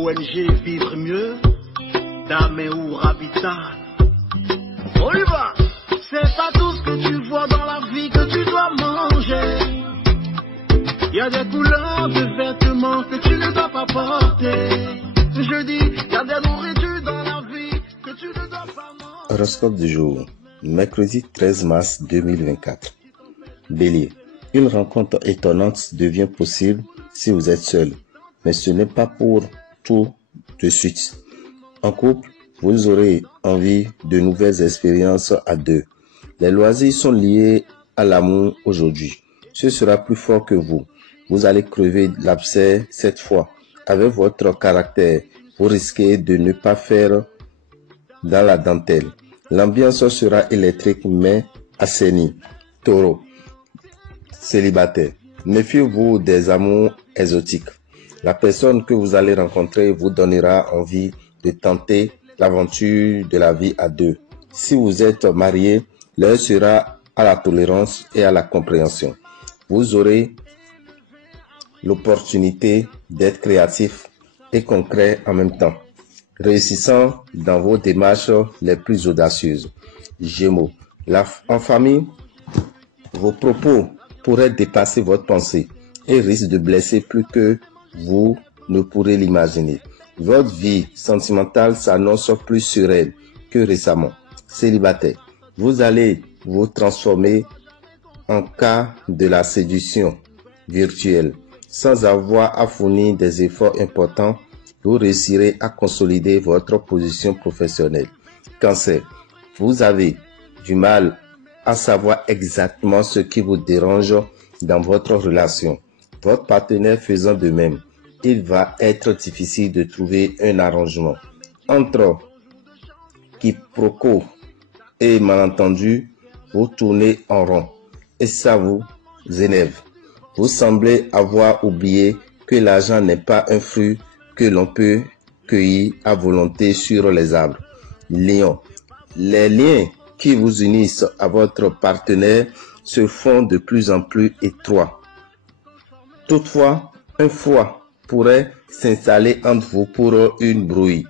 ONG Vivre Mieux, d'Améou Habitat. On y va. C'est pas tout ce que tu vois dans la vie que tu dois manger. Il y a des couleurs de vêtements que tu ne dois pas porter. Je dis, il y a des nourritures dans la vie que tu ne dois pas manger. Horoscope du jour, mercredi 13 mars 2024. Bélier, une rencontre étonnante devient possible si vous êtes seul, mais ce n'est pas pour tout de suite. En couple, vous aurez envie de nouvelles expériences à deux. Les loisirs sont liés à l'amour aujourd'hui. Ce sera plus fort que vous. Vous allez crever l'abcès cette fois. Avec votre caractère, vous risquez de ne pas faire dans la dentelle. L'ambiance sera électrique mais assainie. Taureau, célibataire, méfiez-vous des amours exotiques. La personne que vous allez rencontrer vous donnera envie de tenter l'aventure de la vie à deux. Si vous êtes marié, l'heure sera à la tolérance et à la compréhension. Vous aurez l'opportunité d'être créatif et concret en même temps, réussissant dans vos démarches les plus audacieuses. Gémeaux, en famille, vos propos pourraient dépasser votre pensée et risquent de blesser plus que vous ne pourrez l'imaginer. Votre vie sentimentale s'annonce plus sereine que récemment. Célibataire, vous allez vous transformer en cas de la séduction virtuelle. Sans avoir à fournir des efforts importants, vous réussirez à consolider votre position professionnelle. Cancer, vous avez du mal à savoir exactement ce qui vous dérange dans votre relation. Votre partenaire faisant de même, il va être difficile de trouver un arrangement. Entre quiproquos et malentendus, vous tournez en rond et ça vous énerve. Vous semblez avoir oublié que l'argent n'est pas un fruit que l'on peut cueillir à volonté sur les arbres. Lion, les liens qui vous unissent à votre partenaire se font de plus en plus étroits. Toutefois, un froid pourrait s'installer entre vous pour une brouille.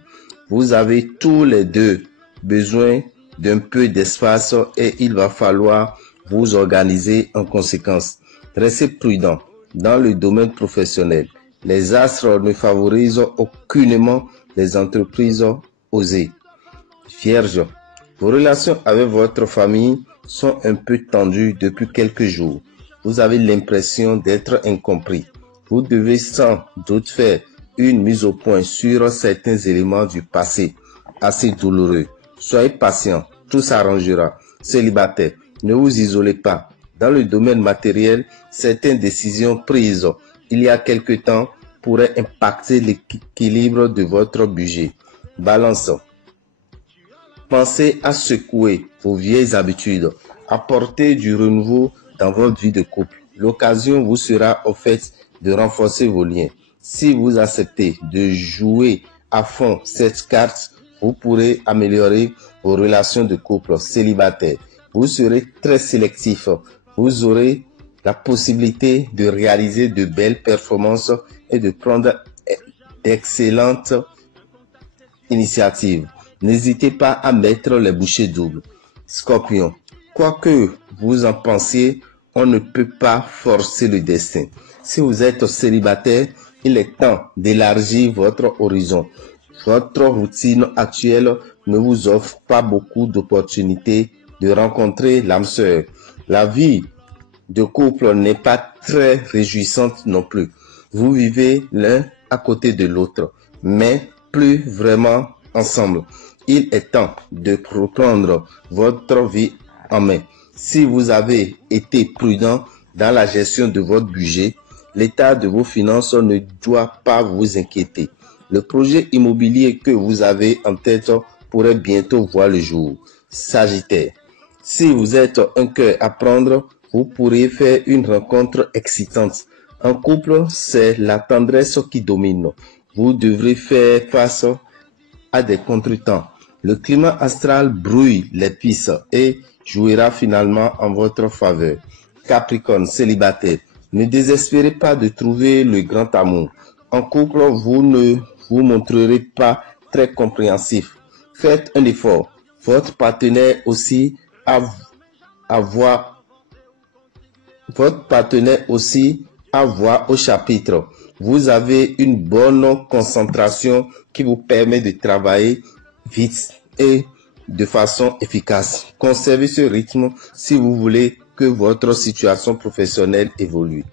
Vous avez tous les deux besoin d'un peu d'espace et il va falloir vous organiser en conséquence. Restez prudent dans le domaine professionnel. Les astres ne favorisent aucunement les entreprises osées. Vierge, vos relations avec votre famille sont un peu tendues depuis quelques jours. Vous avez l'impression d'être incompris. Vous devez sans doute faire une mise au point sur certains éléments du passé assez douloureux. Soyez patient, tout s'arrangera. Célibataire, ne vous isolez pas. Dans le domaine matériel, certaines décisions prises il y a quelque temps pourraient impacter l'équilibre de votre budget. Balance. Pensez à secouer vos vieilles habitudes. Apportez du renouveau dans votre vie de couple. L'occasion vous sera offerte de renforcer vos liens. Si vous acceptez de jouer à fond cette carte, vous pourrez améliorer vos relations de couple célibataire. Vous serez très sélectif. Vous aurez la possibilité de réaliser de belles performances et de prendre d'excellentes initiatives. N'hésitez pas à mettre les bouchées doubles. Scorpion, quoi que vous en pensiez, on ne peut pas forcer le destin. Si vous êtes célibataire, il est temps d'élargir votre horizon. Votre routine actuelle ne vous offre pas beaucoup d'opportunités de rencontrer l'âme sœur. La vie de couple n'est pas très réjouissante non plus. Vous vivez l'un à côté de l'autre, mais plus vraiment ensemble. Il est temps de reprendre votre vie en main. Si vous avez été prudent dans la gestion de votre budget, l'état de vos finances ne doit pas vous inquiéter. Le projet immobilier que vous avez en tête pourrait bientôt voir le jour. Sagittaire, si vous êtes un cœur à prendre, vous pourrez faire une rencontre excitante. En couple, c'est la tendresse qui domine. Vous devrez faire face à des contretemps. Le climat astral brouille les pistes et jouera finalement en votre faveur. Capricorne, célibataire, ne désespérez pas de trouver le grand amour. En couple, vous ne vous montrerez pas très compréhensif. Faites un effort. Votre partenaire aussi à voir au chapitre. Vous avez une bonne concentration qui vous permet de travailler vite et de façon efficace. Conservez ce rythme si vous voulez que votre situation professionnelle évolue.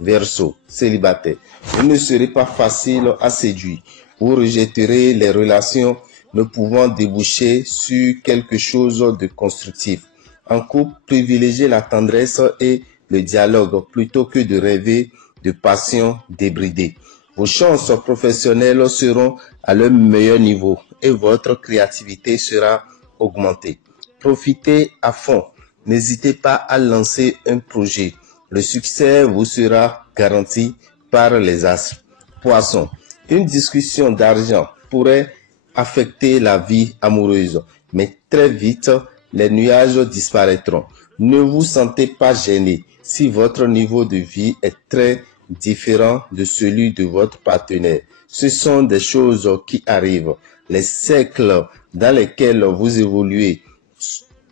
Verseau, célibataire. Vous ne serez pas facile à séduire. Vous rejetterez les relations ne pouvant déboucher sur quelque chose de constructif. En couple, privilégiez la tendresse et le dialogue plutôt que de rêver de passion débridée. Vos chances professionnelles seront à leur meilleur niveau et votre créativité sera augmentée. Profitez à fond. N'hésitez pas à lancer un projet. Le succès vous sera garanti par les astres. Poisson, une discussion d'argent pourrait affecter la vie amoureuse, mais très vite, les nuages disparaîtront. Ne vous sentez pas gêné si votre niveau de vie est très différent de celui de votre partenaire. Ce sont des choses qui arrivent. Les cercles dans lesquels vous évoluez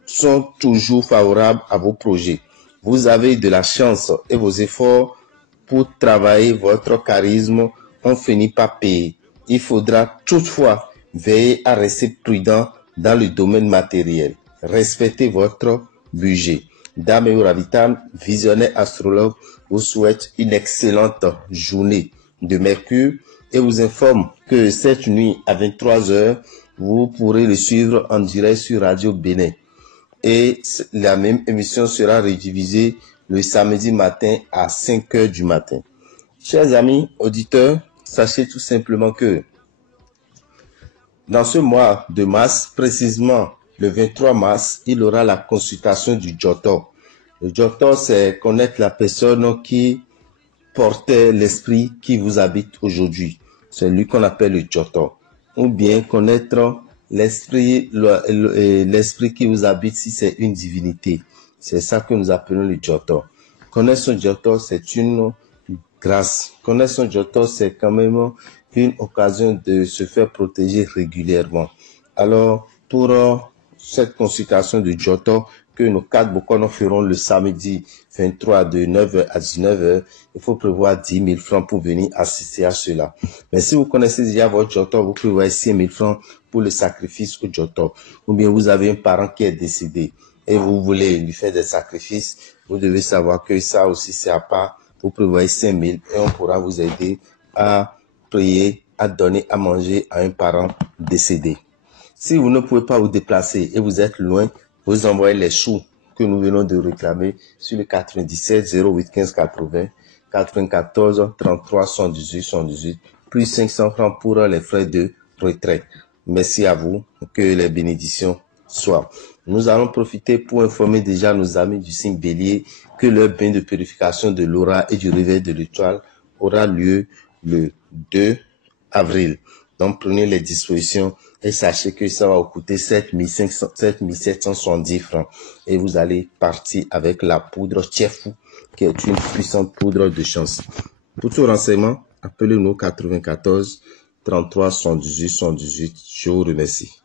sont toujours favorables à vos projets. Vous avez de la chance et vos efforts pour travailler votre charisme ont fini par payer. Il faudra toutefois veiller à rester prudent dans le domaine matériel. Respectez votre budget. Dame et Ravitan, visionnaire astrologue, vous souhaite une excellente journée de Mercure et vous informe que cette nuit à 23h, vous pourrez le suivre en direct sur Radio Bénin. Et la même émission sera rediffusée le samedi matin à 5h du matin. Chers amis auditeurs, sachez tout simplement que dans ce mois de mars, précisément le 23 mars, il y aura la consultation du Jotor. Le Jotor, c'est connaître la personne qui portait l'esprit qui vous habite aujourd'hui. C'est lui qu'on appelle le Jotor. Ou bien connaître l'esprit qui vous habite si c'est une divinité. C'est ça que nous appelons le Jotor. Connaître son Jotor, c'est une grâce. Connaître son Jotor, c'est quand même une occasion de se faire protéger régulièrement. Alors, pour cette consultation de Jotor que nos 4 Bokono feront le samedi 23 de 9h à 19h, il faut prévoir 10 000 francs pour venir assister à cela. Mais si vous connaissez déjà votre Jotor, vous prévoyez 6 000 francs pour le sacrifice au Jotor. Ou bien vous avez un parent qui est décédé et vous voulez lui faire des sacrifices, vous devez savoir que ça aussi c'est à part. Vous prévoyez 5 000 et on pourra vous aider à prier, à donner à manger à un parent décédé. Si vous ne pouvez pas vous déplacer et vous êtes loin, vous envoyez les sous que nous venons de réclamer sur le 97 08 15 80 94 33 118 118 plus 500 francs pour les frais de retraite. Merci à vous, que les bénédictions soient. Nous allons profiter pour informer déjà nos amis du signe Bélier que leur bain de purification de l'aura et du réveil de l'étoile aura lieu le 2 avril. Donc prenez les dispositions et sachez que ça va vous coûter 770 francs. Et vous allez partir avec la poudre Tchefou, qui est une puissante poudre de chance. Pour tout renseignement, appelez-nous 94 33 118 118. Je vous remercie.